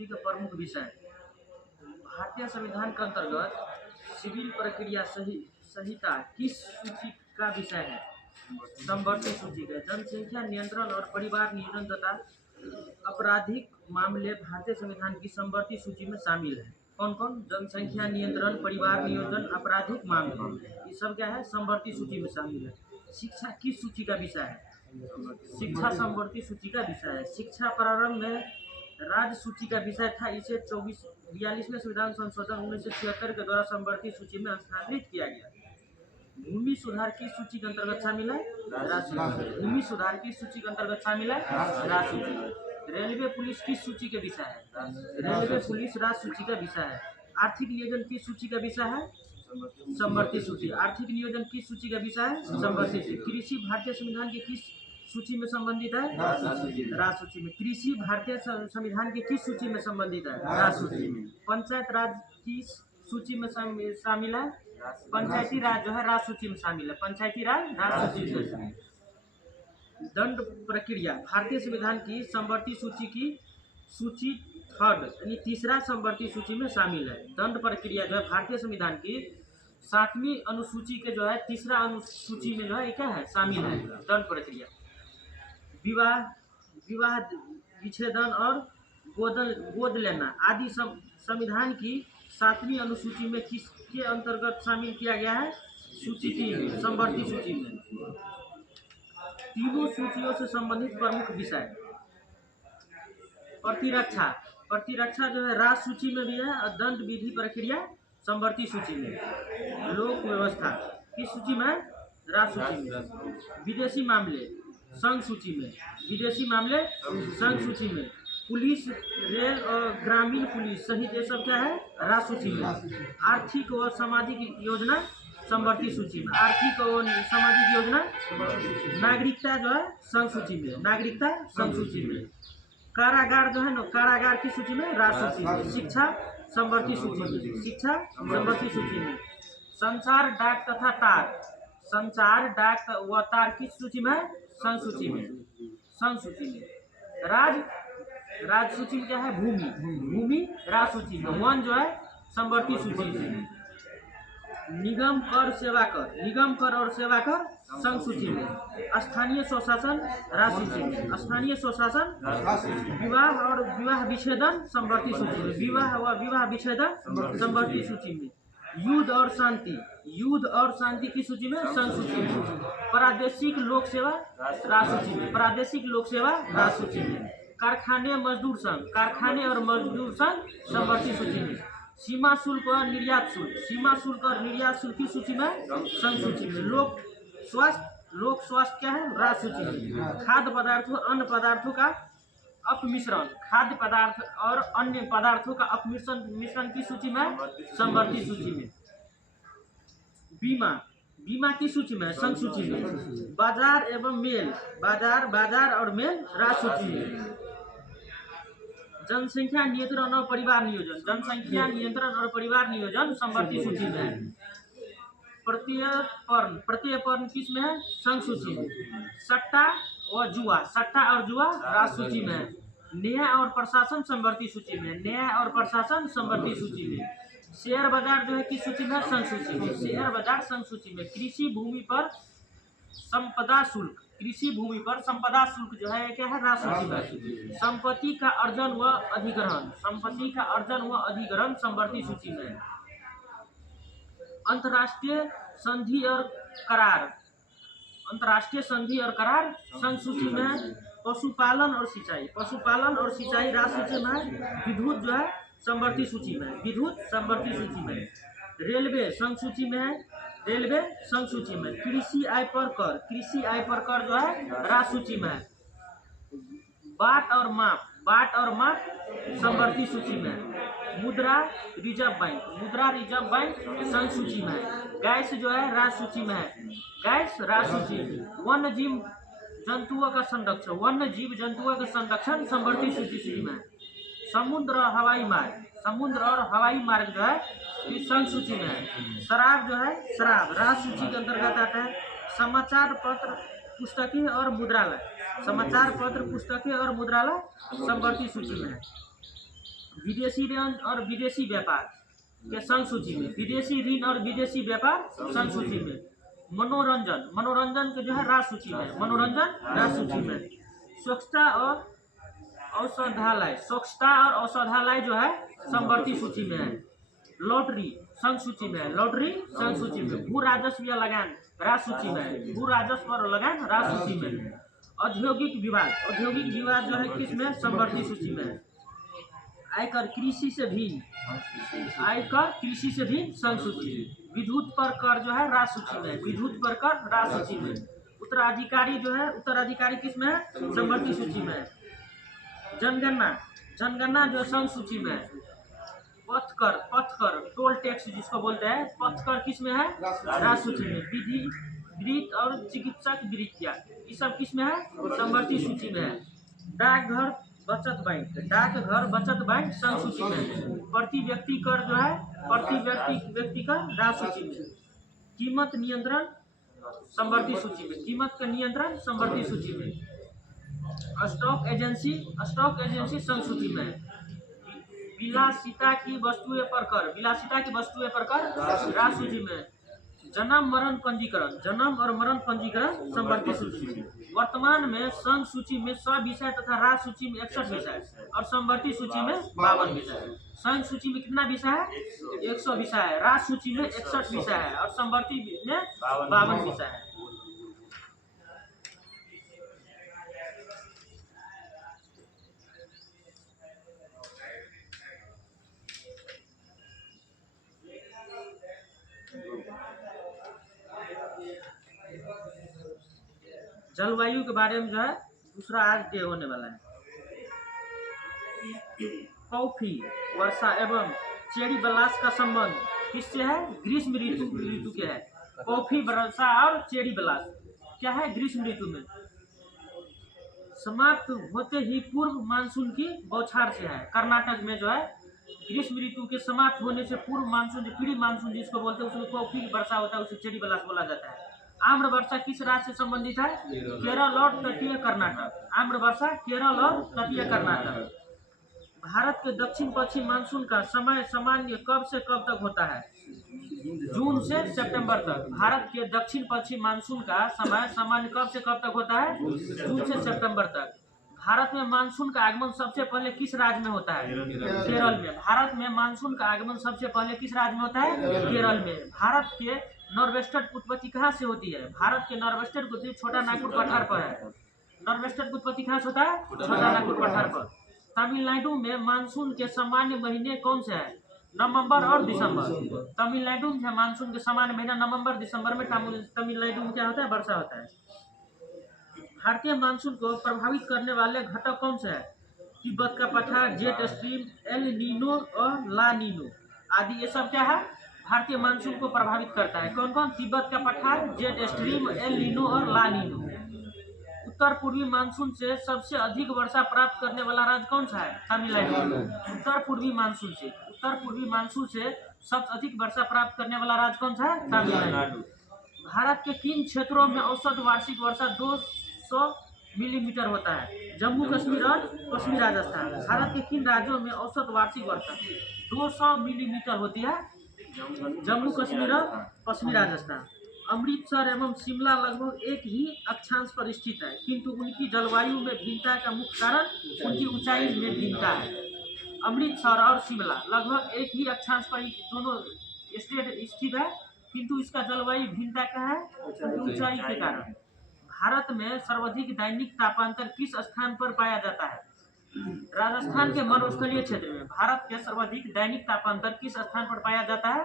सूची का प्रमुख विषय। भारतीय संविधान के अंतर्गत सिविल प्रक्रिया संहिता किस सूची का विषय है? समवर्ती सूची का। जनसंख्या नियंत्रण और परिवार नियोजन तथा आपराधिक मामले भारतीय संविधान की समवर्ती सूची में शामिल है। कौन कौन? जनसंख्या नियंत्रण, परिवार नियोजन, आपराधिक मामले, ये सब क्या है? समवर्ती सूची में शामिल है। शिक्षा किस सूची का विषय है? शिक्षा समवर्ती सूची का विषय है। शिक्षा प्रारंभ में राज्य सूची का विषय था, इसे 42वें संविधान संशोधन 1976 के द्वारा समवर्ती सूची में स्थानांतरित किया गया। भूमि सुधार की सूची के अंतर्गत शामिल है? भूमि सुधार की सूची के अंतर्गत शामिल है? राज्य सूची। रेलवे पुलिस किस सूची के विषय है? रेलवे पुलिस राज्य सूची का विषय है। आर्थिक नियोजन किस सूची का विषय है? समवर्ती सूची। आर्थिक नियोजन किस सूची का विषय है? समवर्ती सूची। कृषि भारतीय संविधान की किस सूची में संबंधित है? राज्य सूची में। कृषि भारतीय संविधान की किस सूची में संबंधित है? राज्य सूची में। पंचायत राज किस सूची में शामिल है? पंचायती राज जो है राज्य सूची में शामिल है। पंचायती राज राज्य सूची में। दंड प्रक्रिया भारतीय संविधान की समवर्ती सूची की सूची थर्ड यानी तीसरा समवर्ती सूची में शामिल है। दंड प्रक्रिया जो है भारतीय संविधान की 7वीं अनुसूची के जो है तीसरा अनुसूची में जो है क्या है? शामिल है दंड प्रक्रिया। विवाह विच्छेदन और गोद लेना आदि संविधान की 7वीं अनुसूची में किसके अंतर्गत शामिल किया गया है? सूची 3 समवर्ती सूची में। तीनों सूचियों से संबंधित प्रमुख विषय। प्रतिरक्षा। प्रतिरक्षा जो है राज्य सूची में भी है और दंड विधि प्रक्रिया समवर्ती सूची में। लोक व्यवस्था किस सूची में? राज्य सूची में। विदेशी मामले संघ सूची में। विदेशी मामले संघ सूची में। पुलिस, रेल और ग्रामीण पुलिस सहित ये सब क्या है? राज्य सूची में। आर्थिक व सामाजिक योजना समवर्ती सूची में। आर्थिक और सामाजिक योजना। नागरिकता जो है संघ सूची में। नागरिकता संघ सूची में। कारागार जो है ना, कारागार की सूची में, राज्य सूची में। शिक्षा समवर्ती सूची में। शिक्षा समवर्ती सूची में। संचार, डाक तथा तार, संचार, डाक व तार किस सूची में? संघ सूची में। संघ सूची में। राज्य सूची में क्या है? भूमि। भूमि राज्य सूची में। वन जो है समवर्ती सूची में। निगम कर, सेवा कर, निगम कर और सेवा कर संघ सूची में। स्थानीय स्वशासन राज्य सूची में। स्थानीय स्वशासन। विवाह और विवाह विच्छेदन समवर्ती सूची में। विवाह व विवाह विच्छेदन समवर्ती सूची में। युद्ध और शांति, युद्ध और शांति की सूची में? संघ सूची में। प्रादेशिक लोक सेवा राज्य सूची में। प्रादेशिक लोक सेवा राज्य सूची में। कारखाने मजदूर संघ, कारखाने और मजदूर संघ समवर्ती सूची में। सीमा शुल्क और निर्यात शुल्क, सीमा शुल्क और निर्यात शुल्क की सूची में? संघ सूची में। लोक स्वास्थ्य क्या है? राज्य सूची में। खाद्य पदार्थों अन्य पदार्थों का अपमिश्रण, खाद्य पदार्थ और अन्य पदार्थों का अपमिश्रण की सूची में? समवर्ती सूची में। बीमा, बीमा की सूची में? संघ सूची में। बाजार एवं मेल, बाजार और मेल राज्य सूची में। जनसंख्या नियंत्रण और परिवार नियोजन, जनसंख्या नियंत्रण और परिवार नियोजन समवर्ती सूची में है। प्रत्ययपर्ण किस में है? संघ सूची में। सट्टा और जुआ, सट्टा और जुआ राज्य सूची में है। न्याय और प्रशासन समवर्ती सूची में। न्याय और प्रशासन समवर्ती सूची में। शेयर बाजार जो है किस सूची में? संघ सूची में। शेयर बाजार संघ सूची में। कृषि भूमि पर संपदा शुल्क, कृषि भूमि पर संपदा शुल्क जो है क्या है? राज्य सूची में। संपत्ति का अर्जन व अधिग्रहण, संपत्ति का अर्जन व अधिग्रहण समवर्ती सूची में। अंतर्राष्ट्रीय संधि और करार, अंतर्राष्ट्रीय संधि और करार संघ सूची में। पशुपालन और सिंचाई, पशुपालन और सिंचाई राज्य सूची में। विद्युत जो है समवर्ती सूची में। विद्युत समवर्ती सूची में। रेलवे संघ सूची में है। रेलवे संघ सूची में। कृषि आय पर कर, कृषि आय पर कर जो है राज्य सूची में है। बाट और माप समवर्ती सूची में है। मुद्रा रिजर्व बैंक, मुद्रा रिजर्व बैंक संघ सूची में है। गैस जो है राज्य सूची में है। गैस राज्य सूची में। वन्य जीव जंतुओं का संरक्षण, वन्य जीव जंतुओं का संरक्षण समवर्ती सूची में है। समुद्र और हवाई मार्ग, समुद्र और हवाई मार्ग जो है इस संघ सूची में है। शराब जो है, शराब राज्य सूची के अंतर्गत आता है। समाचार पत्र, पुस्तकें और मुद्रालय, समाचार पत्र, पुस्तकें और मुद्रालय समवर्ती सूची में है। विदेशी ऋण और विदेशी व्यापार के संघ सूची में, विदेशी ऋण और विदेशी व्यापार संघ सूची में। मनोरंजन, मनोरंजन के जो है राज सूची में, मनोरंजन राज सूची में। स्वच्छता और औषधालय, स्वच्छता और औषधालय जो है समवर्ती सूची में है। लॉटरी संघ सूची में है, लॉटरी संघ सूची में। भू राजस्व या लगान राज सूची में है, भू राजस्व और लगान राज सूची में है। औद्योगिक विवाद, औद्योगिक विवाद जो है किसमें, समवर्ती सूची में है। आयकर कृषि से भिन्न, आयकर कृषि से भिन्न संघ सूची। विद्युत पर कर जो है राज सूची में, विद्युत पर कर राज सूची में। उत्तराधिकारी जो है, उत्तराधिकारी किसमें है, समवर्ती सूची में है। जनगणना, जनगणना जो संघ सूची में है। पथकर, पथकर टोल टैक्स जिसको बोलते हैं, पथकर किसमें है, राज सूची में। विधि वृत्त और चिकित्सक वृत्तियाँ ये सब किसमें है, समवर्ती सूची में है। डाकघर बचत बैंक, डाकघर बचत बैंक संघ सूची में है। प्रति व्यक्ति कर जो है, प्रति व्यक्ति कर राज सूची में। कीमत नियंत्रण समवर्ती सूची में, कीमत का नियंत्रण समवर्ती सूची में। स्टॉक एजेंसी, स्टॉक एजेंसी संघ सूची में है। विलासिता की वस्तुएं पर कर, विलासिता की वस्तुएं पर कर राज सूची में। जन्म मरण पंजीकरण, जन्म और मरण पंजीकरण समवर्ती सूची में। वर्तमान में संघ सूची में 100 विषय तथा राज सूची में 61 विषय और समवर्ती सूची में 52 विषय। संघ सूची में कितना विषय है, 100 विषय है। राज सूची में 61 विषय है और समवर्ती में 52 विषय है। जलवायु के बारे में जो है दूसरा आज डे होने वाला है। कॉफी, वर्षा एवं चेरी ब्लास्ट का संबंध किससे है, ग्रीष्म ऋतु के है। कॉफी, वर्षा और चेरी ब्लास्ट क्या है, ग्रीष्म ऋतु में। समाप्त होते ही पूर्व मानसून की बौछार से है। कर्नाटक में जो है ग्रीष्म ऋतु के समाप्त होने से पूर्व मानसून, जो प्री मानसून जिसको बोलते हैं, उसमें कॉफी वर्षा होता है, उसे चेरी ब्लास्ट बोला जाता है। आम्र वर्षा किस राज्य से संबंधित है, केरल और तटीय कर्नाटक। आम्र वर्षा केरल और तटीय कर्नाटक। भारत के दक्षिण पश्चिम मानसून का समय सामान्य कब से कब तक होता है, जून से सितंबर तक। भारत के दक्षिण पश्चिम मानसून का समय सामान्य कब से कब तक होता है, जून से सितंबर तक। भारत में मानसून का आगमन सबसे पहले किस राज्य में होता है, केरल में। भारत में मानसून का आगमन सबसे पहले किस राज्य में होता है, केरल में। भारत के नॉर्वेस्टर्न उत्पत्ति कहाँ से होती है, भारत के नॉर्वेस्टर्न उत्पत्ति छोटा नागपुर पठार पर है। नॉर्वेस्टर्न उत्पत्ति कहाँ से होता है, छोटा नागपुर पठार पर। तमिलनाडु में मानसून के सामान्य महीने कौन से है, नवंबर और दिसंबर। तमिलनाडु में मानसून के सामान्य महीना नवंबर दिसंबर में तमिलनाडु में क्या होता है, वर्षा होता है। भारतीय मानसून को प्रभावित करने वाले घटक कौन से हैं, तिब्बत का पठार, जेट स्ट्रीम, एल नीनो और ला नीनो आदि। ये सब क्या है, भारतीय मानसून को प्रभावित करता है। कौन कौन, तिब्बत का पठार, जेट स्ट्रीम, एल नीनो और ला नीनो। उत्तर पूर्वी मानसून से सबसे अधिक वर्षा प्राप्त करने वाला राज्य कौन सा है, तमिलनाडु। उत्तर पूर्वी मानसून से, उत्तर पूर्वी मानसून से सबसे अधिक वर्षा प्राप्त करने वाला राज्य कौन सा है, तमिलनाडु। भारत के किन क्षेत्रों में औसत वार्षिक वर्षा 200 मिलीमीटर होता है, जम्मू कश्मीर और पश्चिमी राजस्थान। भारत के किन राज्यों में औसत वार्षिक वर्षा 200 मिलीमीटर होती है, जम्मू कश्मीर और पश्चिमी राजस्थान। अमृतसर एवं शिमला लगभग एक ही अक्षांश पर स्थित है, किंतु उनकी जलवायु में भिन्नता का मुख्य कारण उनकी ऊंचाई में भिन्नता है। अमृतसर और शिमला लगभग एक ही अक्षांश पर दोनों स्टेट स्थित है, किंतु इसका जलवायु भिन्नता क्या है, ऊंचाई के कारण। भारत में सर्वाधिक दैनिक तापांतर किस स्थान पर पाया जाता है, राजस्थान के मरुस्थलीय क्षेत्र में। भारत के सर्वाधिक दैनिक तापांतर किस स्थान पर पाया जाता है,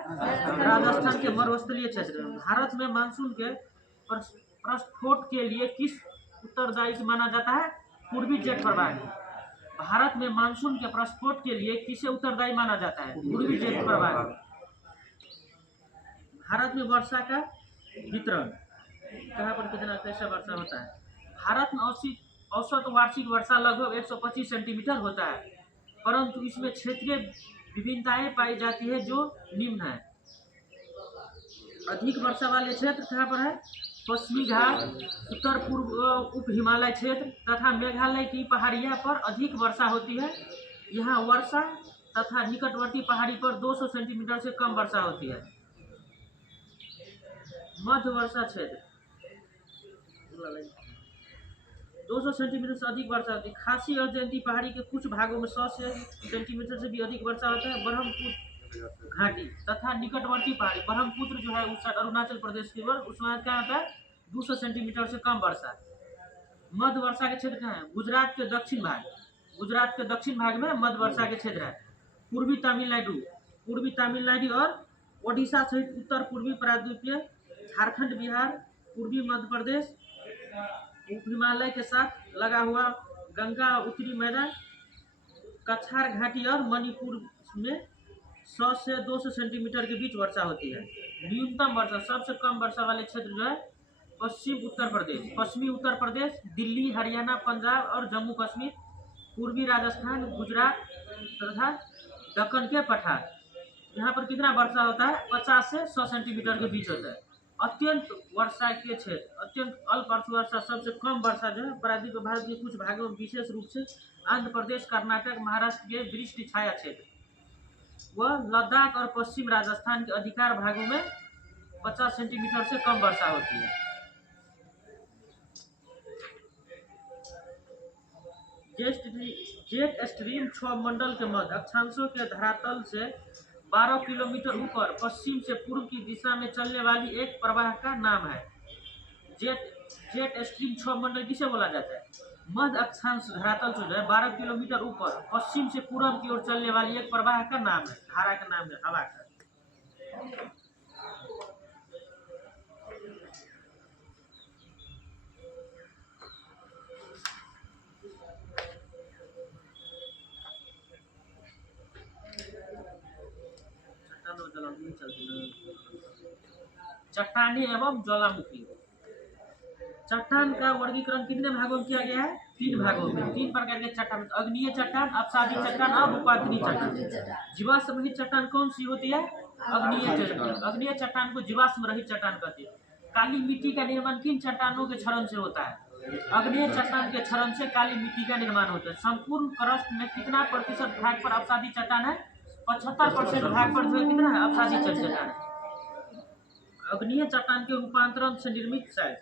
राजस्थान के मरुस्थलीय क्षेत्र में। भारत में मानसून के प्रस्फोट के लिए किस उत्तरदायी माना जाता है, पूर्वी जेट प्रवाही। भारत में मानसून के प्रस्फोट के लिए किसे उत्तरदायी माना जाता है, पूर्वी जेट प्रवाही। भारत में वर्षा का वितरण कहाँ पर कितना कैसे वर्षा होता है। भारत में औसत वार्षिक वर्षा लगभग 125 सेंटीमीटर होता है, परंतु इसमें क्षेत्रीय विभिन्नताएं पाई जाती है जो निम्न है। अधिक वर्षा वाले क्षेत्र कहाँ पर है, पश्चिमी घाट, उत्तर पूर्व उप हिमालय क्षेत्र तथा मेघालय की पहाड़ियां पर अधिक वर्षा होती है। यहाँ वर्षा तथा निकटवर्ती पहाड़ी पर 200 सेंटीमीटर से कम वर्षा होती है। मध्य वर्षा क्षेत्र 200 सेंटीमीटर से अधिक वर्षा होती है। खासी और जयंती पहाड़ी के कुछ भागों में 100 सेंटीमीटर से भी अधिक वर्षा होता है। ब्रह्मपुत्र घाटी तथा निकटवर्ती पहाड़ी, ब्रह्मपुत्र जो है उस अरुणाचल प्रदेश की ओर, उसमें क्या होता है 200 सेंटीमीटर से कम वर्षा। मध्य वर्षा के क्षेत्र कहाँ है? गुजरात के दक्षिण भाग, गुजरात के दक्षिण भाग में मध्य वर्षा के क्षेत्र है। पूर्वी तमिलनाडु और ओडिशा सहित उत्तर पूर्वी प्रायद्वीपीय, झारखंड, बिहार, पूर्वी मध्य प्रदेश, हिमालय के साथ लगा हुआ गंगा उत्तरी मैदान, कछार घाटी और मणिपुर में 100 से 200 सेंटीमीटर के बीच वर्षा होती है। न्यूनतम वर्षा, सबसे कम वर्षा वाले क्षेत्र जो है पश्चिमी उत्तर प्रदेश, दिल्ली, हरियाणा, पंजाब और जम्मू कश्मीर, पूर्वी राजस्थान, गुजरात तथा दक्कन के पठार। यहाँ पर कितना वर्षा होता है? 50 से 100 सेंटीमीटर के बीच होता है। अत्यंत वर्षा के क्षेत्र, अत्यंत अल्प वर्षा, सबसे कम वर्षा जो है प्रायद्वीप भारत के कुछ भागों में, विशेष रूप से आंध्र प्रदेश, कर्नाटक, महाराष्ट्र के वृष्टि छाया क्षेत्र व लद्दाख और पश्चिम राजस्थान के अधिकार भागों में 50 सेंटीमीटर से कम वर्षा होती है। जेट स्ट्रीम क्षोभमंडल के मध्य अक्षांशों के धरातल से 12 किलोमीटर ऊपर पश्चिम से पूर्व की दिशा में चलने वाली एक प्रवाह का नाम है। जेट स्ट्रीम क्षोभमंडल किसे बोला जाता है? मध्य अक्षांश धरातल से जो है 12 किलोमीटर ऊपर पश्चिम से पूर्व की ओर चलने वाली एक प्रवाह का नाम है, धारा का नाम है, हवा का। चट्टाने एवं ज्वालामुखी। चट्टान का वर्गीकरण कितने भागों में किया गया है? 3 भागों में। 3 प्रकार के चट्टान: अग्नीय चट्टान, अपसादी चट्टान और रूपांतरी चट्टान। जीवाश्म रहित चट्टान कौन सी होती है? अग्नीय चट्टान। अग्नीय चट्टान को जीवाश्म रहित चट्टान कहते हैं। काली मिट्टी का निर्माण किन चट्टानों के क्षरण से होता है? अग्नीय चट्टान के क्षरण से काली मिट्टी का निर्माण होता है। संपूर्ण क्रस्ट में कितना प्रतिशत भाग पर अपसादी चट्टान है? 75% भाग पर जो है कितना है? अपसादी चट्टान है। अग्नीय चट्टान के रूपांतरण से निर्मित शैल,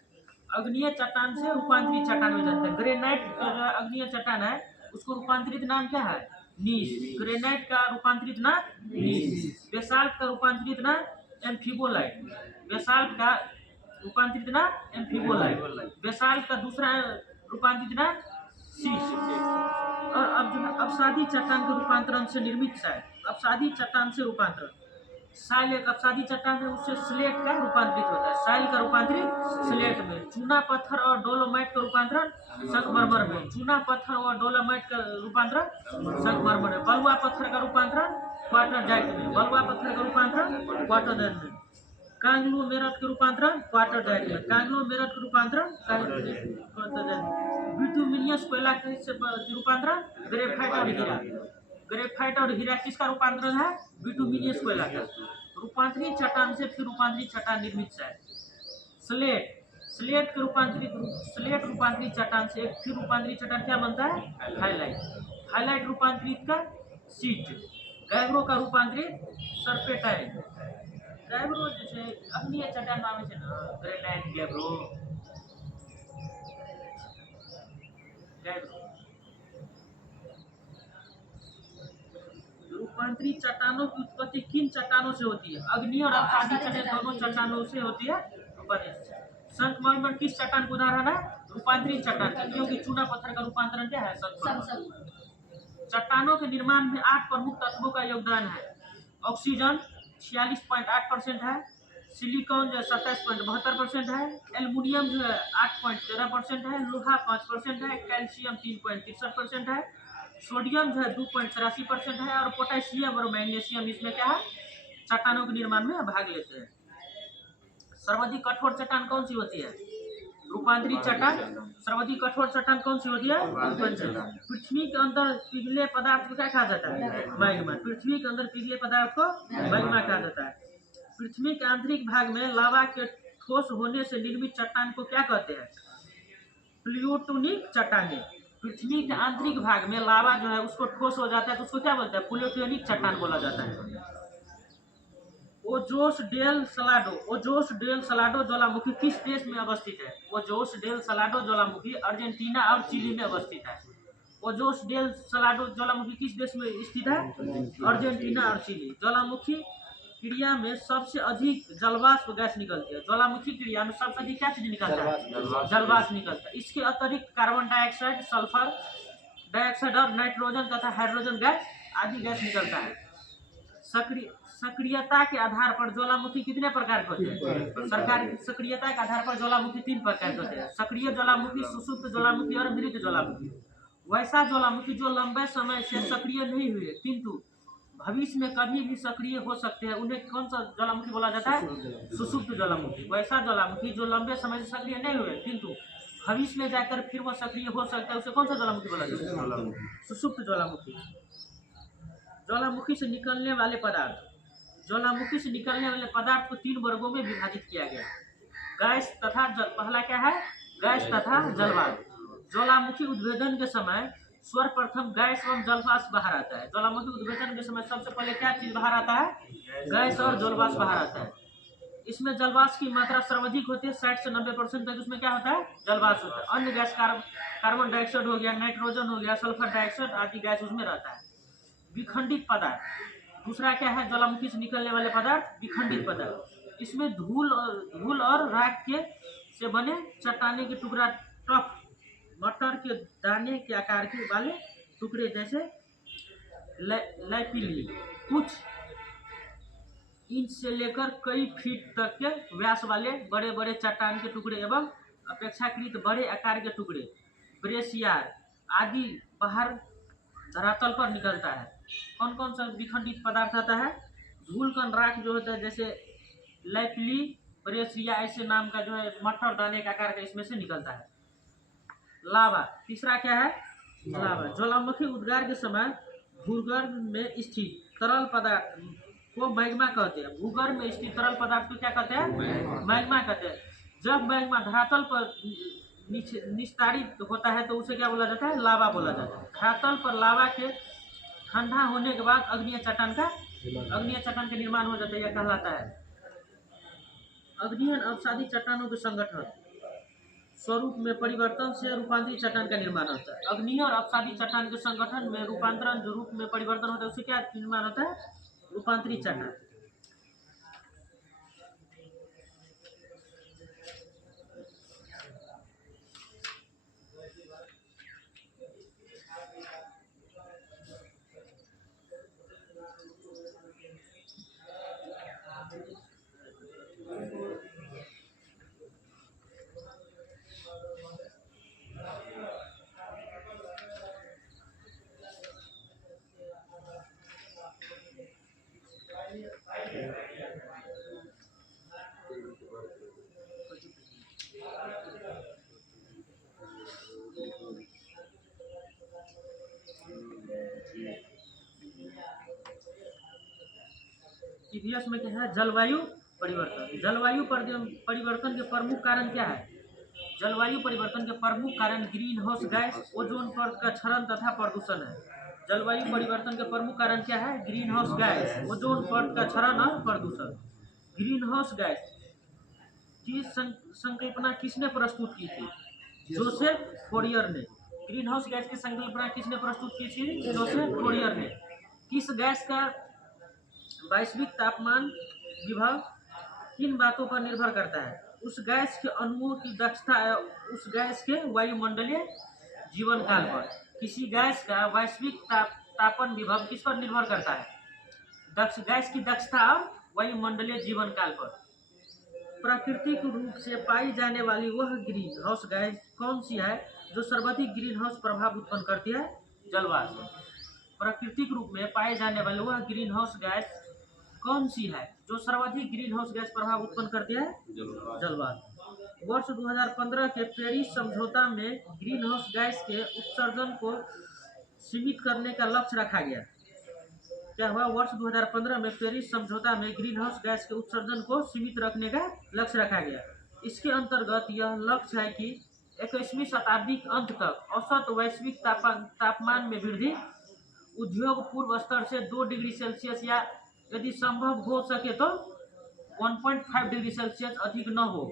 अग्नीय चट्टान से रूपांतरित चट्टान में जाते हैं। ग्रेनाइट का जो अग्नीय चट्टान है उसको रूपांतरित नाम क्या है? नीस। ग्रेनाइट का रूपांतरित नाम नीस। बेसाल्ट का रूपांतरित नाम एम्फिबोलाइट। बेसाल्ट का रूपांतरित नाम एम्फिबोलाइट। बेसाल्ट का दूसरा रूपांतरित नाम सीस। और अब जो है अपसादी चट्टान के रूपांतरण से निर्मित शैल, अपसादी चट्टान से रूपांतरण। साइल एक अपसादी चट्टान है, उससे स्लेट का रूपांतरित होता है। साइल का रूपांतरित स्लेट में। चूना पत्थर और डोलोमाइट का रूपांतरण संगमरमर में। चूना पत्थर और डोलोमाइट का रूपांतरण संगमरमर में। बलुआ पत्थर का रूपांतरण क्वार्टरजाइट में। बलुआ पत्थर का रूपांतरण क्वार्टरजाइट में। कांग्लोमेरेट के रूपांतरण क्वार्टरजाइट में। कांग्लोमेरेट के रूपांतरण क्वार्टरजाइट में। बिटुमिनियस कोयला के रूपांतरण ग्रेफाइट और हीरा। ग्रेफाइट और हीरा किसका रूपांतरण है? बिटुमिनियस कोयला का। रूपांतरित चट्टान से फिर रूपांतरित चट्टान निर्मित है। स्लेट रूपांतरित चट्टान से एक फिर रूपांतरित चट्टान क्या बनता है? हाइलाइट रूपांतरित का सीट। गैब्रो का रूपांतरित सर्पेटाइट। गैब्रो जैसे अग्नीय चट्टान नाम से ना, ग्रेनाइट, गैब्रो। रूपांतरित चट्टानों की उत्पत्ति किन चट्टानों से होती है? अग्नीय और अपसादी चट्टान दोनों चट्टानों से होती है। संगमरमर किस चट्टान का उदाहरण है? रूपांतरित चट्टान, क्योंकि चूना पत्थर का रूपांतरण क्या है? संगमरमर। चट्टानों के निर्माण में 8 प्रमुख तत्वों का योगदान है। ऑक्सीजन 46.8% है, सिलिकॉन जो है 27.72% है, एल्युमिनियम जो है 8.13% है, लोहा 5% है, कैल्शियम 3.63% है, सोडियम जो है 2.83% है और पोटेशियम और मैग्नीशियम इसमें क्या है? चट्टानों के निर्माण में भाग लेते हैं। सर्वाधिक कठोर चट्टान कौन सी होती है? रूपांतरित चट्टान। सर्वाधिक कठोर चट्टान कौन सी होती है? पृथ्वी के अंदर पिघले पदार्थ को क्या कहा जाता है? मैग्मा। पृथ्वी के अंदर पिघले पदार्थ को मैग्मा कहा जाता है। पृथ्वी के आंतरिक भाग में लावा के ठोस होने से निर्मित चट्टान को क्या कहते हैं? प्लूटोनिक चट्टानें। पृथ्वी के आंतरिक भाग में लावा जो है उसको ठोस हो जाता है तो उसको क्या बोलते हैं? प्लूटोनिक चट्टान बोला जाता है। ओजोस डेल सलाडो ज्वालामुखी किस देश में अवस्थित है? ओजोस डेल सलाडो ज्वालामुखी अर्जेंटीना और चिली में अवस्थित है। ओजोस डेल सलाडो ज्वालामुखी किस देश में स्थित है? अर्जेंटीना और चिली। ज्वालामुखी क्रिया में सबसे अधिक जलवाष्प गैस निकलती है। ज्वालामुखी क्रिया में सबसे अधिक क्या चीज निकलता है? जलवाष्प निकलता है। इसके अतिरिक्त कार्बन डाइऑक्साइड, सल्फर डाइऑक्साइड और नाइट्रोजन तथा हाइड्रोजन गैस आदि गैस निकलता है। सक्रियता के आधार पर ज्वालामुखी कितने प्रकार के होते हैं? सरकार सक्रियता के आधार पर ज्वालामुखी 3 प्रकार के होते हैं: सक्रिय ज्वालामुखी, सुषुप्त ज्वालामुखी और मृत ज्वालामुखी। वैसा ज्वालामुखी जो लंबे समय से सक्रिय नहीं हुए किंतु भविष्य में कभी भी सक्रिय हो सकते हैं, उन्हें कौन सा ज्वालामुखी बोला जाता है? सुषुप्त ज्वालामुखी। वैसा ज्वालामुखी जो लंबे समय से सक्रिय नहीं हुए किंतु भविष्य में जाकर फिर वो सक्रिय हो सकता है, उसे कौन सा ज्वालामुखी बोला जाता है? सुषुप्त ज्वालामुखी। ज्वालामुखी से निकलने वाले पदार्थ। ज्वालामुखी से निकलने वाले पदार्थ को 3 वर्गों में विभाजित किया गया: गैस तथा जल। पहला क्या है? गैस तथा जलवाष्प। ज्वालामुखी उद्भेदन के समय सर्वप्रथम गैस एवं जलवाष्प बाहर आता है। ज्वालामुखी उद्भेदन के समय सबसे पहले क्या चीज बाहर आता है? गैस और जलवाष्प बाहर आता है। इसमें जलवाष्प की मात्रा सर्वाधिक होती है, 60 से 90% तक उसमें क्या होता है? जलवाष्प होता है। अन्य गैस कार्बन डाइऑक्साइड हो गया, नाइट्रोजन हो गया, सल्फर डाइऑक्साइड आदि गैस उसमें रहता है। विखंडित पदार्थ। दूसरा क्या है ज्वालामुखी से निकलने वाले पदार्थ? विखंडित पदार्थ। इसमें धूल और राख के से बने चट्टाने के टुकड़ा, टफ मटर के दाने के आकार के वाले टुकड़े जैसे लैपिली, कुछ इंच से लेकर कई फीट तक के व्यास वाले बड़े बड़े चट्टान के टुकड़े एवं अपेक्षाकृत बड़े आकार के टुकड़े, ब्रेसियार आदि बाहर धरातल पर निकलता है। कौन कौन सा विखंडित पदार्थ आता है? धूल कण राख जो होता है जैसे लैपली, ब्रेसिया ऐसे नाम का जो है मटर दाने का आकार का इसमें से निकलता है। लावा। तीसरा क्या है? लावा। ज्वालामुखी उद्गार के समय भूगर्भ में स्थित तरल पदार्थ को मैग्मा कहते हैं। भूगर्भ में स्थित तरल पदार्थ को क्या कहते हैं? मैग्मा कहते हैं। जब मैग्मा धरातल पर निस्तारित होता है तो उसे क्या बोला जाता है? लावा बोला जाता है। धरातल पर लावा के ठंडा होने के बाद अग्निय चट्टान का निर्माण हो जाता है, यह कहलाता है। अग्नियन अवसादी चट्टानों के संगठन स्वरूप में परिवर्तन से रूपांतरित चट्टान का निर्माण होता है। अग्निय और अवसादी चट्टान के संगठन में रूपांतरण जो रूप में परिवर्तन होता है उससे क्या निर्माण होता है? रूपांतरित चट्टान। इतिहास में क्या है? जलवायु परिवर्तन। जलवायु परिवर्तन के प्रमुख कारण क्या है? जलवायु परिवर्तन के प्रमुख कारण ग्रीन हाउस गैस, ओजोन परत का क्षरण तथा प्रदूषण है। जलवायु परिवर्तन के प्रमुख कारण क्या है? ग्रीन हाउस गैस, ओजोन परत का क्षरण और प्रदूषण। ग्रीन हाउस गैस की संकल्पना किसने प्रस्तुत की थी? जोसेफ फोरियर ने। ग्रीन हाउस गैस की संकल्पना किसने प्रस्तुत की थी? जोसेफ फोरियर ने। किस गैस का वैश्विक तापमान विभव किन बातों पर निर्भर करता है? उस गैस के अणुओं की दक्षता, उस गैस के वायुमंडलीय जीवन काल पर। किसी गैस का वैश्विक तापन विभव किस पर निर्भर करता है? गैस की दक्षता और वायुमंडलीय जीवन काल पर। प्राकृतिक रूप से पाई जाने वाली वह ग्रीन हाउस गैस कौन सी है जो सर्वाधिक ग्रीन हाउस प्रभाव उत्पन्न करती है? जलवाष्प। प्राकृतिक रूप में पाए जाने वाली वह ग्रीन हाउस गैस कौन सी है जो सर्वाधिक ग्रीन हाउस गैस प्रभाव उत्पन्न करती है? जलवाष्प। वर्ष 2015 के पेरिस समझौता में ग्रीन हाउस गैस के उत्सर्जन को सीमित करने का लक्ष्य रखा गया। क्या हुआ? वर्ष 2015 में पेरिस समझौता में ग्रीन हाउस गैस के उत्सर्जन को सीमित रखने का लक्ष्य रखा गया। इसके अंतर्गत यह लक्ष्य है कि 21वीं शताब्दी के अंत तक औसत वैश्विक तापमान में वृद्धि उद्योग पूर्व स्तर से 2 डिग्री सेल्सियस या यदि संभव हो सके तो 1.5 डिग्री सेल्सियस अधिक न हो।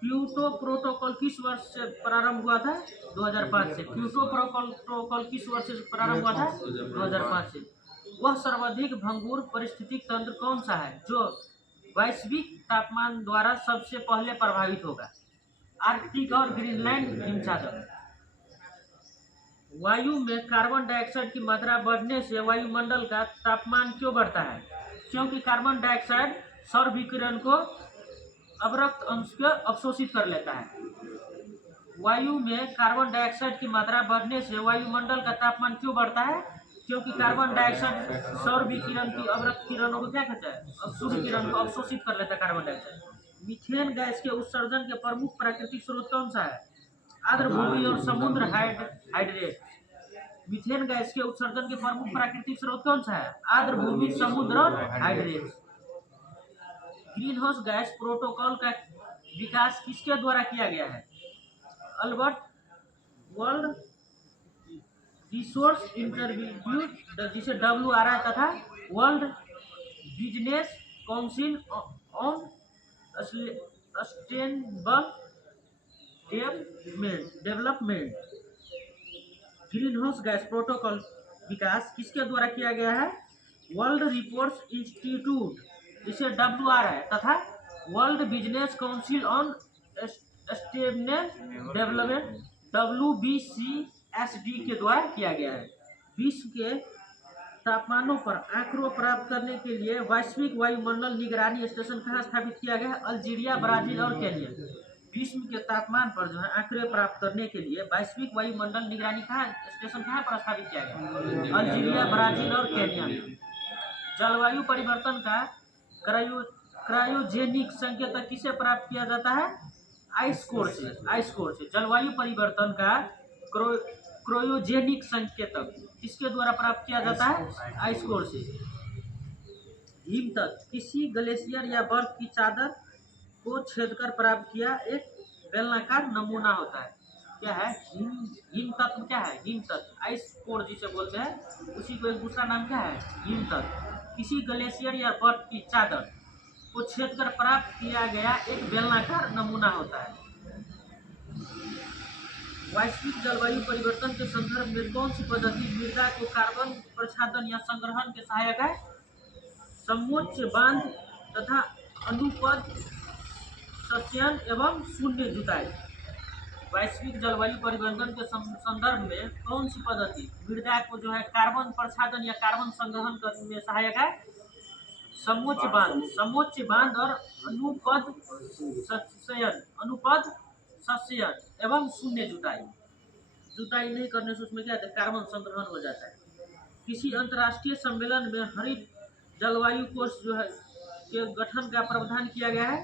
क्योटो प्रोटोकॉल किस वर्ष से प्रारंभ हुआ था? 2005 से। क्योटो प्रोटोकॉल किस वर्ष से प्रारंभ हुआ था? 2005 से। वह सर्वाधिक भंगुर पारिस्थितिक तंत्र कौन सा है जो वैश्विक तापमान द्वारा सबसे पहले प्रभावित होगा? आर्कटिक और ग्रीनलैंड हिमसागर। वायु में कार्बन डाइऑक्साइड की मात्रा बढ़ने से वायुमंडल का तापमान क्यों बढ़ता है? क्योंकि कार्बन डाइऑक्साइड सौर विकिरण को अवरक्त अंश को अवशोषित कर लेता है। वायु में कार्बन डाइऑक्साइड की मात्रा बढ़ने से वायुमंडल का तापमान क्यों बढ़ता है? क्योंकि कार्बन डाइऑक्साइड सौर विकिरण की अवरक्त किरणों को क्या कहता है? सूर्य किरण को अवशोषित कर लेता है कार्बन डाइऑक्साइड। मीथेन गैस के उत्सर्जन के प्रमुख प्राकृतिक स्रोत कौन सा है? आर्द्र भूमि और समुद्र हाइड्रेट। मीथेन गैस के उत्सर्जन के प्रमुख प्राकृतिक स्रोत कौन सा है? आर्द्र भूमि, समुद्र और hydrate. Green house gas protocol का विकास किसके द्वारा किया गया है? अल्बर्ट वर्ल्ड रिसोर्स इंस्टीट्यूट जिसे WRI तथा world business council on sustainable development. Green house gas protocol विकास किसके द्वारा किया गया है? वर्ल्ड रिसोर्स इंस्टीट्यूट जिसे WRI तथा world business council on sustainable development WBCSD के द्वारा किया गया है। विश्व के तापमानों पर आंकड़ों प्राप्त करने के लिए वैश्विक वायुमंडल निगरानी स्टेशन कहाँ स्थापित किया गया है? अल्जीरिया, ब्राजील और केन्या। विश्व के तापमान पर जो है आंकड़े प्राप्त करने के लिए वैश्विक वायुमंडल निगरानी स्टेशन कहाँ पर स्थापित किया गया? अल्जीरिया, ब्राजील और केन्या। जलवायु परिवर्तन का क्रायोजेनिक संकेतक किसे प्राप्त किया जाता है? आइस कोर से। जलवायु परिवर्तन का क्रायोजेनिक संकेतक किसके द्वारा प्राप्त किया जाता है? आइस कोर से। हिमतत्व किसी ग्लेशियर या बर्फ की चादर को छेदकर प्राप्त किया एक बेलनाकार नमूना होता है। क्या है? हिमतत्व क्या है? हिमतत्व आइस कोर जिसे बोलते हैं उसी को एक दूसरा नाम क्या है? हिमतत्व। किसी ग्लेशियर या बर्फ की चादर को छेदकर प्राप्त किया गया एक बेलनाकार नमूना होता है। वैश्विक जलवायु परिवर्तन के संदर्भ में कौन सी पद्धति मृदा को कार्बन प्रच्छादन या संग्रहण के सहायक है? समोच्च बांध तथा अनुपद सस्यन एवं शून्य जुताई। वैश्विक जलवायु परिवर्तन के संदर्भ में कौन सी पद्धति मृदा को जो है कार्बन प्रच्छादन या कार्बन संग्रहण करने में सहायक है? समोच्च बांध और अनुपद सस्यन एवं शून्य जुताई नहीं करने से उसमें क्या होता है? कार्बन संग्रहण हो जाता है। किसी अंतर्राष्ट्रीय सम्मेलन में हरित जलवायु कोष जो है के गठन का प्रावधान किया गया है?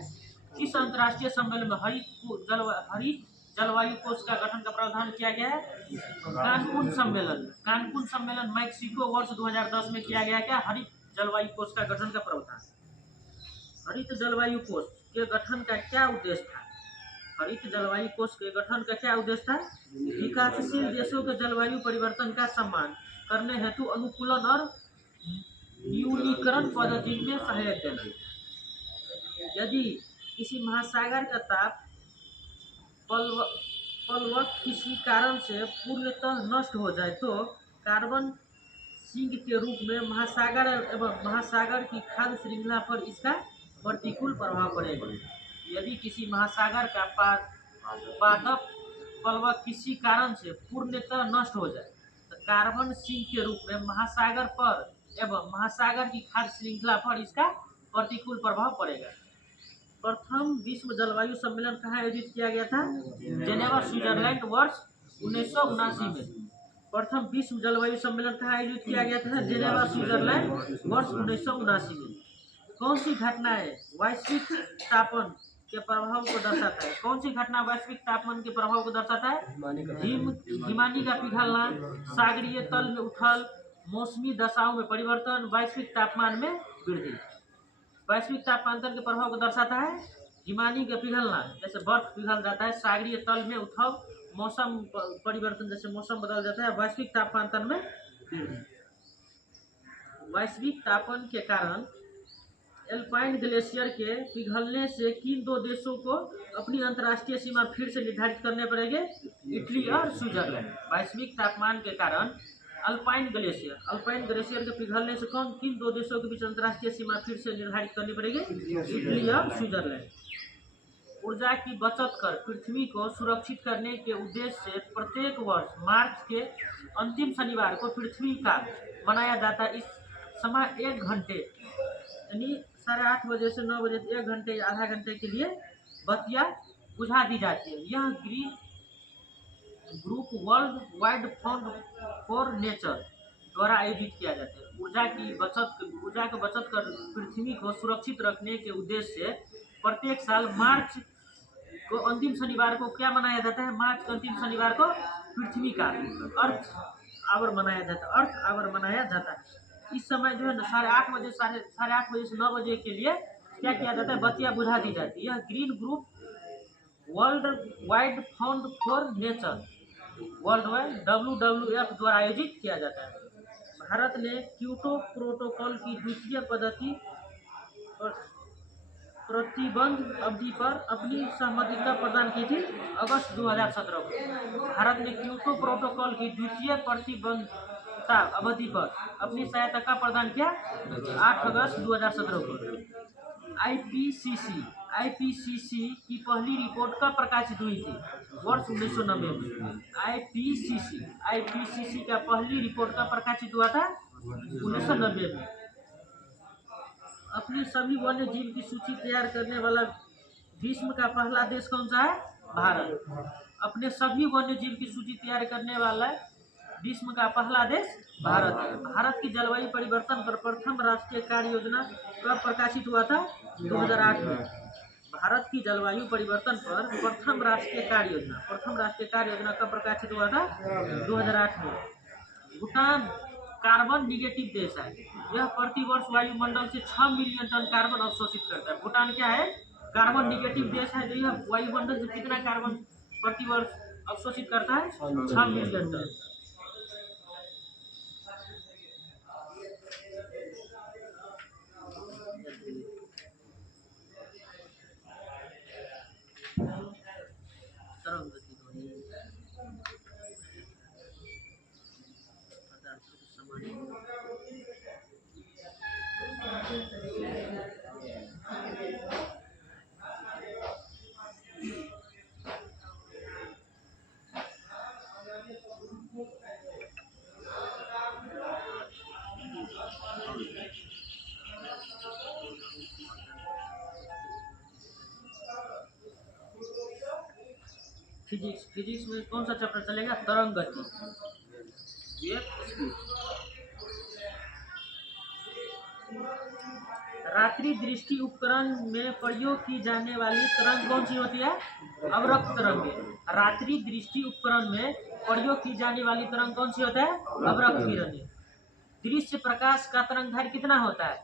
किस अंतर्राष्ट्रीय सम्मेलन में हरित जलवायु कोष का गठन का प्रावधान किया गया है? कानकुन सम्मेलन मैक्सिको वर्ष 2010 में किया गया। क्या हरित जलवायु कोष का गठन का प्रावधान? हरित जलवायु कोष के गठन का क्या उद्देश्य था? हरित जलवायु कोष के गठन का क्या उद्देश्य था? विकासशील देशों के जलवायु परिवर्तन का सम्मान करने हेतु अनुकूलन और न्यूनीकरण पद्धति में सहायता देना। यदि किसी महासागर का ताप पलवक किसी कारण से पूर्णतः नष्ट हो जाए तो कार्बन सिंक के रूप में महासागर की खाद्य श्रृंखला पर इसका प्रतिकूल प्रभाव पड़ेगा। यदि किसी महासागर का पादप पलवक किसी कारण से पूर्णतः नष्ट हो जाए तो कार्बन सिंक के रूप में महासागर पर एवं महासागर की खाद्य श्रृंखला पर इसका प्रतिकूल प्रभाव पड़ेगा। प्रथम विश्व जलवायु सम्मेलन कहाँ आयोजित किया गया था? जेनेवा, स्विट्जरलैंड वर्ष 1979 में। प्रथम विश्व जलवायु सम्मेलन कहाँ आयोजित किया गया था? जेनेवा, स्विट्जरलैंड वर्ष 1979 में। कौन सी घटनाएं वैश्विक तापमान के प्रभाव को दर्शाता है? कौन सी घटना वैश्विक तापमान के प्रभाव को दर्शाता है? हिमानी का पिघलना, सागरीय तल में उथल, मौसमी दशाओं में परिवर्तन, वैश्विक तापमान में वृद्धि। वैश्विक तापांतर के प्रभाव को दर्शाता है हिमानी का पिघलना, जैसे बर्फ पिघल जाता है, सागरीय तल में उठाव, मौसम परिवर्तन, जैसे मौसम बदल जाता है, वैश्विक तापमान में वृद्धि। वैश्विक तापमान के कारण एल्पाइन ग्लेशियर के पिघलने से किन दो देशों को अपनी अंतर्राष्ट्रीय सीमा फिर से निर्धारित करने पड़ेंगे? इटली और स्विट्जरलैंड। वैश्विक तापमान के कारण अल्पाइन ग्लेशियर के पिघलने से किन दो देशों के बीच अंतर्राष्ट्रीय सीमा फिर से निर्धारित करनी पड़ेगी? इटली और स्विट्जरलैंड। ऊर्जा की बचत कर पृथ्वी को सुरक्षित करने के उद्देश्य से प्रत्येक वर्ष मार्च के अंतिम शनिवार को पृथ्वी का मनाया जाता है। इस समय 1 घंटे यानी 8:30 बजे से 9 बजे 1 घंटे या आधा घंटे के लिए बत्तियां बुझा दी जाती है। यह green group world wide fund for nature द्वारा आयोजित किया जाता है। ऊर्जा की बचत कर पृथ्वी को सुरक्षित रखने के उद्देश्य से प्रत्येक साल मार्च को अंतिम शनिवार को क्या मनाया जाता है? मार्च के अंतिम शनिवार को पृथ्वी का अर्थ आवर मनाया जाता है। इस समय जो है ना 8:30 बजे से 9 बजे के लिए क्या किया जाता है? बत्तियां बुझा दी जाती है। यह green group world wide fund for nature world wide WWF द्वारा आयोजित किया जाता है। भारत ने क्योटो प्रोटोकॉल की द्वितीय पद्धति प्रतिबंध अवधि पर अपनी सहमति प्रदान की थी अगस्त 2017 को। भारत ने क्योटो प्रोटोकॉल की द्वितीय प्रतिबद्धता अवधि पर अपनी सहायता का प्रदान किया 8 अगस्त 2017 को। आईपीसीसी की पहली रिपोर्ट कब प्रकाशित हुई थी? वर्ष 1990 में। आईपीसीसी का पहली रिपोर्ट कब प्रकाशित हुआ था? 1990 में। अपनी सभी वन्य जीव की सूची तैयार करने वाला विश्व का पहला देश कौन सा है? भारत। अपने सभी वन्य जीव की सूची तैयार करने वाला विश्व का पहला देश भारत है। भारत की जलवायु परिवर्तन पर प्रथम राष्ट्रीय कार्य योजना कब प्रकाशित हुआ था? 2008 में। भारत की जलवायु परिवर्तन पर प्रथम राष्ट्रीय कार्य योजना कब प्रकाशित हुआ था? 2008 में। भूटान कार्बन निगेटिव देश है। यह प्रतिवर्ष वायुमंडल से 6 मिलियन टन कार्बन अवशोषित करता है। भूटान क्या है? कार्बन निगेटिव देश है। जो यह वायुमंडल से कितना कार्बन प्रतिवर्ष अवशोषित करता है? 6 मिलियन टन। फिजिक्स में कौन सा चैप्टर चलेगा? तरंग गति। रात्रि दृष्टि उपकरण में प्रयोग की जाने वाली तरंग कौन सी होती है? अवरक्त तरंग। रात्रि दृष्टि उपकरण में प्रयोग की जाने वाली तरंग कौन सी होता है? अवरक्त किरण। दृश्य प्रकाश का तरंग दैर्घ्य कितना होता है?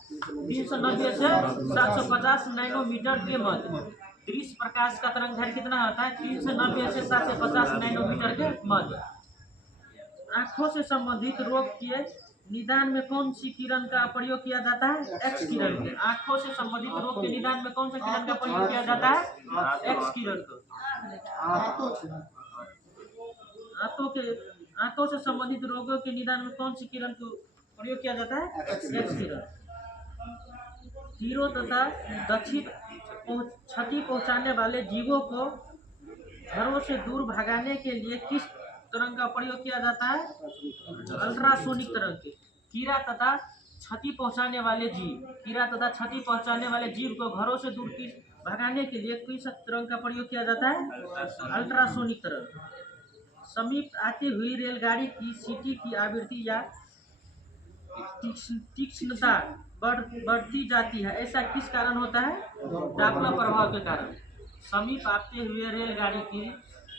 390 से 750 नैनोमीटर के मध्य। दृश्य प्रकाश का तरंग दैर्घ्य कितना होता है? 390 से 750 नैनोमीटर के मध्य। आंखों से संबंधित रोग के निदान में कौन सी किरण का प्रयोग किया जाता है? एक्स किरण के। आंखों से संबंधित रोग के निदान में कौन सा किरण का प्रयोग किया जाता है? एक्स किरण को। आंतों से संबंधित रोगों के निदान में कौन सी किरण को प्रयोग किया जाता है? एक्स किरण। हीरो तथा दक्षिण क्षति पहुंचाने वाले जीवों को घरों से दूर भगाने के लिए किस तरंग का प्रयोग किया जाता है? अल्ट्रासोनिक तरंग के। कीड़ा तथा क्षति पहुंचाने वाले जीव को घरों से दूर भगाने के लिए किस तरंग का प्रयोग किया जाता है? अल्ट्रासोनिक तरंग। समीप आती हुई रेलगाड़ी की सीटी की आवृत्ति या तीक्ष्णता बढ़ती जाती है, ऐसा किस कारण होता है? डॉपलर प्रभाव के कारण। समीप आते हुए रेलगाड़ी की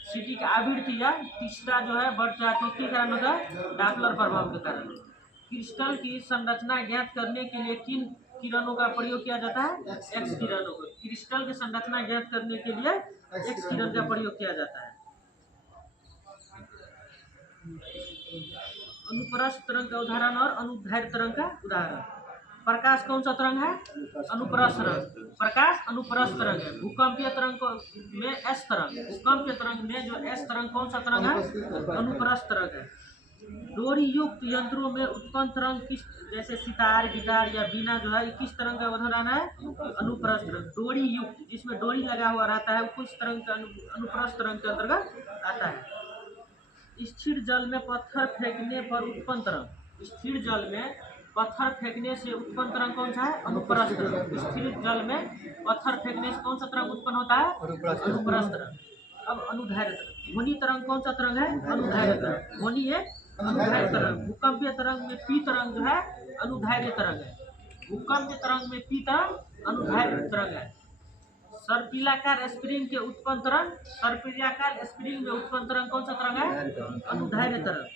सीटी की आवृत्ति या तीक्ष्णता जो है बढ़ जाती है, किस कारण होता है? डॉपलर प्रभाव के कारण। क्रिस्टल की संरचना ज्ञात करने के लिए किन किरणों का प्रयोग किया जाता है? एक्स किरणों को। क्रिस्टल की संरचना ज्ञात करने के लिए एक्स किरण का प्रयोग किया जाता है। अनुप्रस्थ तरंग का उदाहरण और अनुदैर्घ्य तरंग का उदाहरण। प्रकाश कौन सा तरंग है? अनुप्रस्थ तरंग। प्रकाश अनुप्रस्थ तरंग है। भूकंपीय तरंग में एस तरंग, भूकंपीय तरंग में जो एस तरंग कौन सा तरंग है? अनुप्रस्थ तरंग है। डोरी युक्त यंत्रों में उत्पन्न तरंग किस, जैसे सितार, गिटार या बीना जो है, किस तरंग का उदाहरण है? अनुप्रस्थ तरंग। डोरी युक्त जिसमें डोरी लगा हुआ रहता है, कुछ तरंग का अनुप्रस्थ तरंग के अंतर्गत आता है। स्थिर जल में पत्थर फेंकने पर उत्पन्न तरंग। स्थिर जल में पत्थर फेंकने से उत्पन्न तरंग कौन सा है? अनुप्रस्थ तरंग। स्थिर जल में पत्थर फेंकने से कौन सा तरंग उत्पन्न होता है? अनुप्रस्थ तरंग। अब अनुदैर्घ्य तरंग। ध्वनि तरंग कौन सा तरंग है? अनुदैर्घ्य तरंग। ध्वनि एक अनुदैर्घ्य तरंग। भूकंपीय तरंग में पी तरंग जो है अनुदैर्घ्य तरंग है। भूकंपीय तरंग में पी तरंग अनुदैर्घ्य तरंग है। सर्पिलाकार स्प्रिंग के उत्पन्न तरंग, सर्पिलाकार स्प्रिंग में उत्पन्न तरंग कौन सा तरंग है? अनुदैर्घ्य तरंग।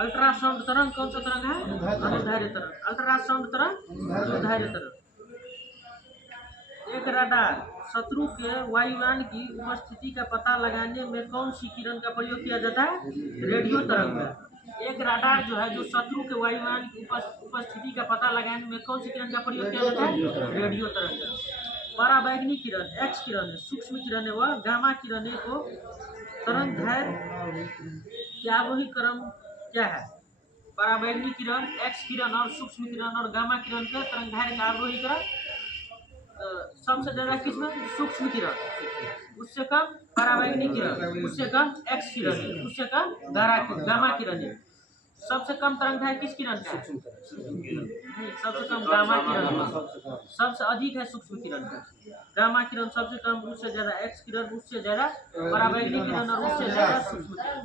अल्ट्रासाउंड तरंग कौन सा तरंग है? अनुदैर्घ्य तरंग। अल्ट्रासाउंड तरंग अनुदैर्घ्य तरंग। एक रडार शत्रु के वायुयान की उपस्थिति का पता लगाने में कौन सी किरण का प्रयोग किया जाता है? रेडियो तरंग का। एक रडार जो है, जो शत्रु के वायुयान की उपस्थिति का पता लगाने में कौन सी किरण का प्रयोग किया जाता है? रेडियो तरंग का। पराबैंगनी किरण एक्स किरण है, सूक्ष्म किरण व गामा किरणें को तरंग दैर्घ्य के आरोही क्रम क्या है? पराबैंगनी किरण, एक्स किरण और सूक्ष्म किरण और गामा किरण का तरंग दैर्घ्य का आरोही क्रम सबसे ज्यादा किसमें? सूक्ष्म किरण, उससे कम पराबैंगनी किरण, उससे कम एक्स किरण, उससे कम गामा किरण। सबसे कम तरंग दैर्घ्य किस किरण का? नहीं, सबसे कम गामा किरण। सबसे अधिक है सूक्ष्म किरण का। गामा किरण सबसे कम, उससे ज्यादा एक्स किरण, उससे ज्यादा पराबैंगनी किरण और उससे ज्यादा सूक्ष्म किरण।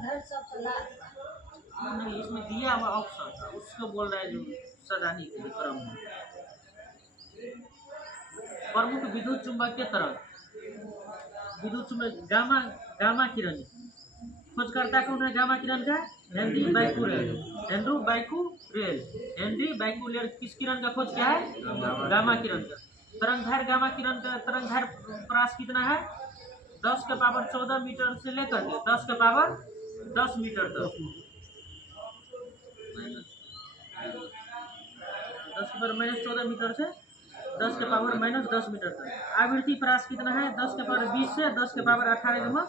नहीं, इसमें दिया हुआ ऑप्शन उसको बोल रहा है जो सजाने के लिए क्रम में। प्रमुख विद्युत चुंबकीय तरंग। विद्युत चुंबक गामा, गामा किरण। खोजकर्ता कौन है गामा किरण का? हेनरी बैकुरेल। हेनरी बैकुरेल। हेनरी बैकुरेल किस किरण का खोज किया है? गामा किरण का। तरंग दैर्घ्य गामा किरण का तरंग दैर्घ्य प्रकाश कितना है? 10 के पावर 14 मीटर से लेकर के 10 के पावर 10 मीटर तक। 10 के पावर -14 मीटर से 10 के पावर -10 मीटर तक। आवृत्ति प्रकाश कितना है? 10 के पावर 20 से 10 के पावर 18 में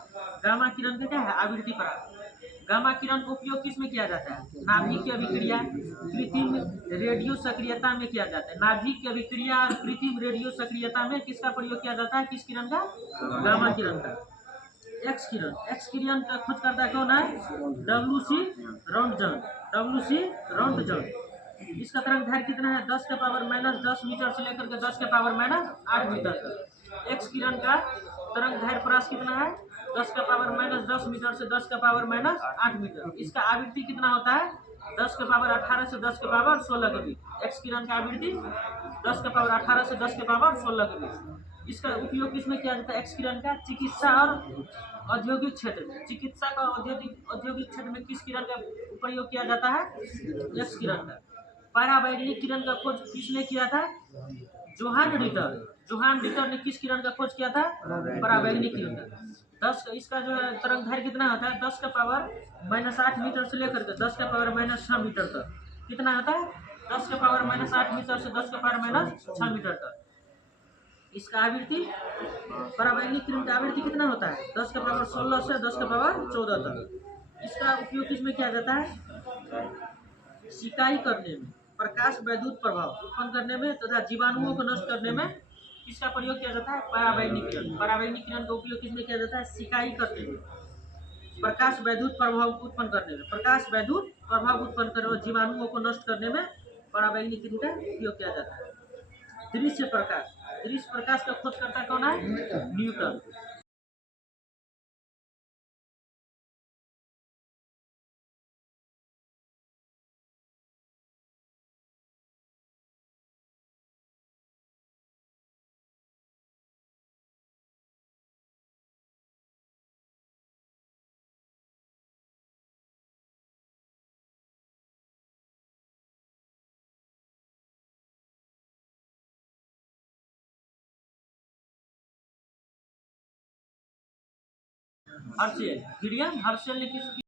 गामा किरण का क्या है? आवृत्ति प्रकाश। गामा किरण का उपयोग किस में किया जाता है? नाभिक की अभिक्रिया, कृत्रिम रेडियो सक्रियता में किया जाता है। नाभिक की अभिक्रिया और कृत्रिम रेडियो सक्रियता में किसका प्रयोग किया जाता है? किस किरण का? गामा किरण का। एक्स किरण। एक्स किरण का खोजकर्ता कौन है? डब्ल्यू.सी. रॉन्टजन। डब्ल्यू.सी. रॉन्टजन। इसका तरंग दैर्घ्य कितना है? 10 के पावर -10 मीटर से लेकर के 10 के पावर -8 मीटर तक। एक्स किरण का तरंग दैर्घ्य प्रकाश कितना है? 10 का पावर -10 मीटर से 10 का पावर -8 मीटर। इसका आवृत्ति कितना होता है? 10 के पावर 18 से 10 के पावर 16 के बीच। एक्स किरण का आवृत्ति 10 के पावर 18 से 10 के पावर 16 के बीच। इसका उपयोग किसमें किया जाता है? एक्स किरण का चिकित्सा और औद्योगिक क्षेत्र में। चिकित्सा का औद्योगिक क्षेत्र में किस किरण का प्रयोग किया जाता है? एक्स किरण का। पराबैंगनी किरण का खोज किसने किया था? Johan Ritter. जोहान रिटर ने किस किरण का खोज किया था? पराबैंगनी किरण का। 10 इसका जो है तरंग दैर्घ्य कितना होता है? 10 का पावर -8 मीटर से लेकर के 10 का पावर -6 मीटर तक। कितना होता है? 10 का पावर -8 मीटर से 10 का पावर -6 मीटर तक। इसका आवृत्ति, पराबैंगनी किरण का आवृत्ति कितना होता है? 10 का पावर 16 से 10 का पावर 14 तक। इसका उपयोग किसमें किया जाता है? सिकाई करने में, प्रकाश वैद्युत प्रभाव उत्पन्न करने में तथा जीवाणुओं को नष्ट करने में किसका प्रयोग किया जाता है? पराबैंगनी किरण। पराबैंगनी किरण का उपयोग किसमें किया जाता है? सिकाई करने में, प्रकाश वैद्युत प्रभाव उत्पन्न करने में, प्रकाश वैद्युत प्रभाव उत्पन्न करने और जीवाणुओं को नष्ट करने में पराबैंगनी किरण का उपयोग किया जाता है। दृश्य प्रकाश। दृश्य प्रकाश का खोजकर्ता कौन है? न्यूटन। हर्षेल, विलियम हर्षेल ने किस